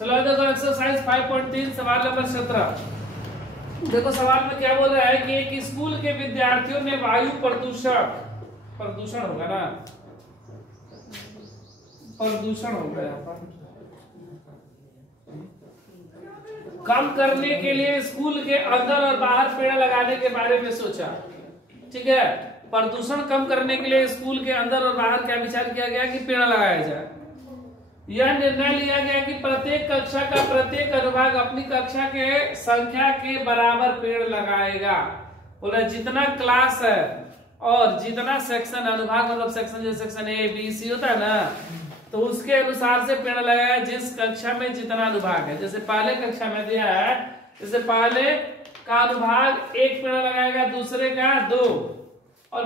चलो देखो एक्सरसाइज 5.3 सवाल नंबर 17। देखो सवाल में क्या बोल रहा है कि एक स्कूल के विद्यार्थियों ने वायु प्रदूषण होगा ना, प्रदूषण होगा यहाँ पर, कम करने के लिए स्कूल के अंदर और बाहर पेड़ लगाने के बारे में सोचा। ठीक है, प्रदूषण कम करने के लिए स्कूल के अंदर और बाहर क्या विचार किया गया कि पेड़ लगाया जाए। यह निर्णय लिया गया कि प्रत्येक कक्षा का प्रत्येक अनुभाग अपनी कक्षा के संख्या के बराबर पेड़ लगाएगा। बोला जितना क्लास है और जितना सेक्शन, अनुभाग मतलब सेक्शन, जैसे सेक्शन ए बी सी होता है ना, तो उसके अनुसार से पेड़ लगाया जिस कक्षा में जितना अनुभाग है। जैसे पहले कक्षा में दिया है, जैसे पहले का अनुभाग 1 पेड़ लगाएगा, दूसरे का 2, और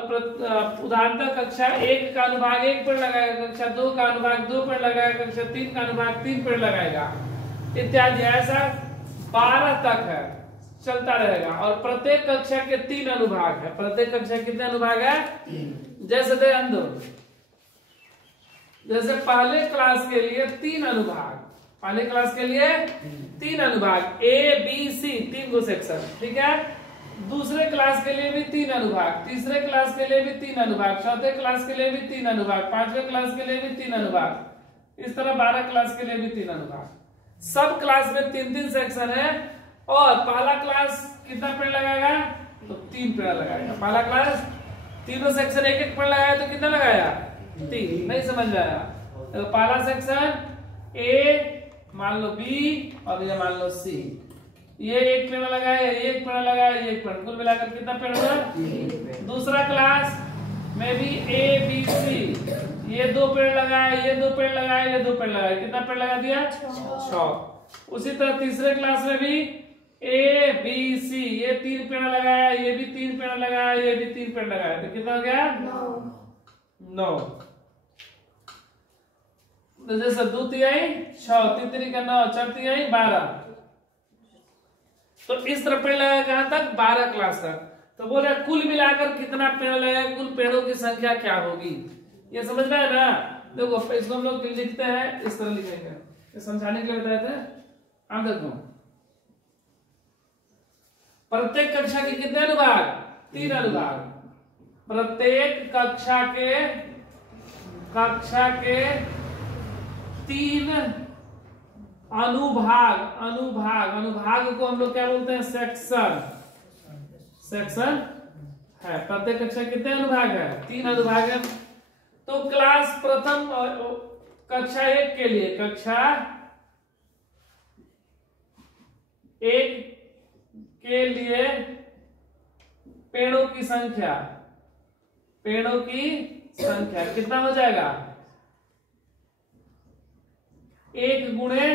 उदाहरणतः कक्षा 1 का अनुभाग 1 पेड़ लगाएगा, कक्षा 2 का अनुभाग 2 पेड़ लगाएगा, कक्षा 3 का अनुभाग 3 पेड़ लगाएगा, इत्यादि। ऐसा 12 तक है, चलता रहेगा। और प्रत्येक कक्षा के 3 अनुभाग है। प्रत्येक कक्षा कितने अनुभाग है? 3। जैसे ध्यान दो, जैसे पहले क्लास के लिए 3 अनुभाग, पहले क्लास के लिए 3 अनुभाग, A B C 3 go section. ठीक है, दूसरे क्लास के लिए भी 3 अनुभाग, तीसरे क्लास के लिए भी 3 अनुभाग, चौथे क्लास के लिए भी 3 अनुभाग, 5वें क्लास के लिए भी 3 अनुभाग, इस तरह 12 क्लास के लिए भी 3 अनुभाग। सब क्लास में 3-3 सेक्शन है। और पहला क्लास कितना पेड़ लगाएगा? तो 3 पेड़ लगाएगा। पहला क्लास तीनों सेक्शन 1-1 पेड़ लगाया, तो कितना लगाया? 3। नहीं समझ में आया? तो पहला सेक्शन ए, मान लो बी, और ये मान लो सी, ये 1 पेड़ लगाया, ये 1 पेड़ लगाया, ये 1 पेड़, कुल मिलाकर कितना पेड़ हुआ? दूसरा क्लास में भी ए बी सी, ये 2 पेड़ लगाया, ये 2 पेड़ लगाया, ये 2 पेड़ लगाया, कितना पेड़ लगा दिया? 6। उसी तरह तीसरे क्लास में भी ए बी सी, ये 3 पेड़ लगाया, ये भी 3 पेड़ लगाया, ये भी 3 पेड़ लगाया, तो कितना हो गया? 9। तो जैसे 2 तिहाई 6, 3 तिहाई का 9, 4 तिहाई 12। तो इस तरह पेड़ लगाया कहां तक? 12 क्लास तक। तो बोल रहे कुल मिलाकर कितना पेड़ लगेगा, कुल पेड़ों की संख्या क्या होगी, ये समझ में है ना? देखो इसको हम लोग लिखते हैं, इस तरह लिखेंगे, समझाने के लिए बताए थे। अब देखो प्रत्येक कक्षा के कितने अनुभाग? 3 अनुभाग। प्रत्येक कक्षा के 3 अनुभाग को हम लोग क्या बोलते हैं? सेक्शन है। प्रत्येक कक्षा कितने अनुभाग है? 3 अनुभाग है। तो क्लास प्रथम कक्षा 1 के लिए, कक्षा 1 के लिए पेड़ों की संख्या कितना हो जाएगा? 1 गुणे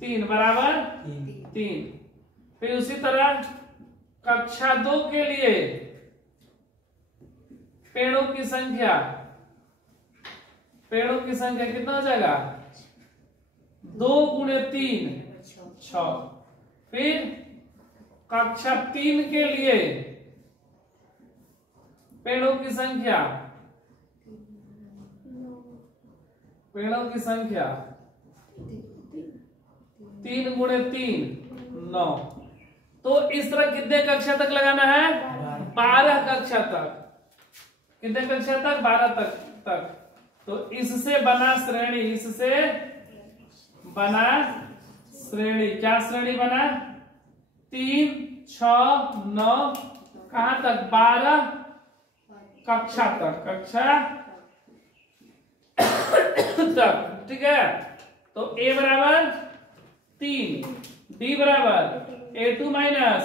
3 बराबर 3। फिर उसी तरह कक्षा 2 के लिए पेड़ों की संख्या कितना हो जाएगा? 2 गुणे 3 6। फिर कक्षा 3 के लिए पेड़ों की संख्या 3 गुणे 3 9। तो इस तरह कितने कक्षा तक लगाना है? 12 कक्षा तक। कितने कक्षा तक? 12 तक। तो इससे बना श्रेणी, क्या श्रेणी बना? 3 6 9, कहां तक? 12 कक्षा तक। ठीक है, तो a बराबर 3, b बराबर a2 माइनस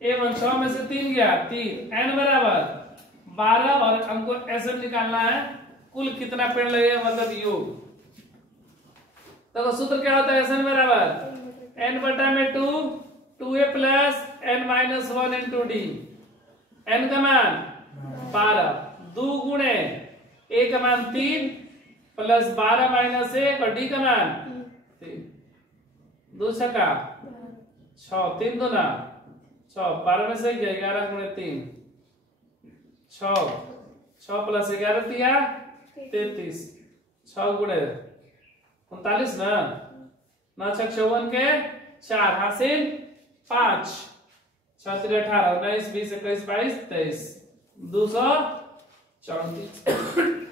a1, 6 में से 3 गया 3, n बराबर 12, और हमको ऐसे निकालना है कुल कितना पेड़ लगेगा, मतलब योग। तो सूत्र क्या होता है? Sn बराबर n बटा में 2, 2a plus n minus 1 into D. n का मान 12, 2 गुणे a का मान 3 प्लस 12 माइनस 1, और डी का मान 3, 2 छक्का 6, 3 दूना 6, 12 में से 11 गुणे 3 6 प्लस 11 3 33, 6 गुणे 39 ना, 9 छक 54 के 4 हासिल 5, 6 3 18 19 20 21 22 23 234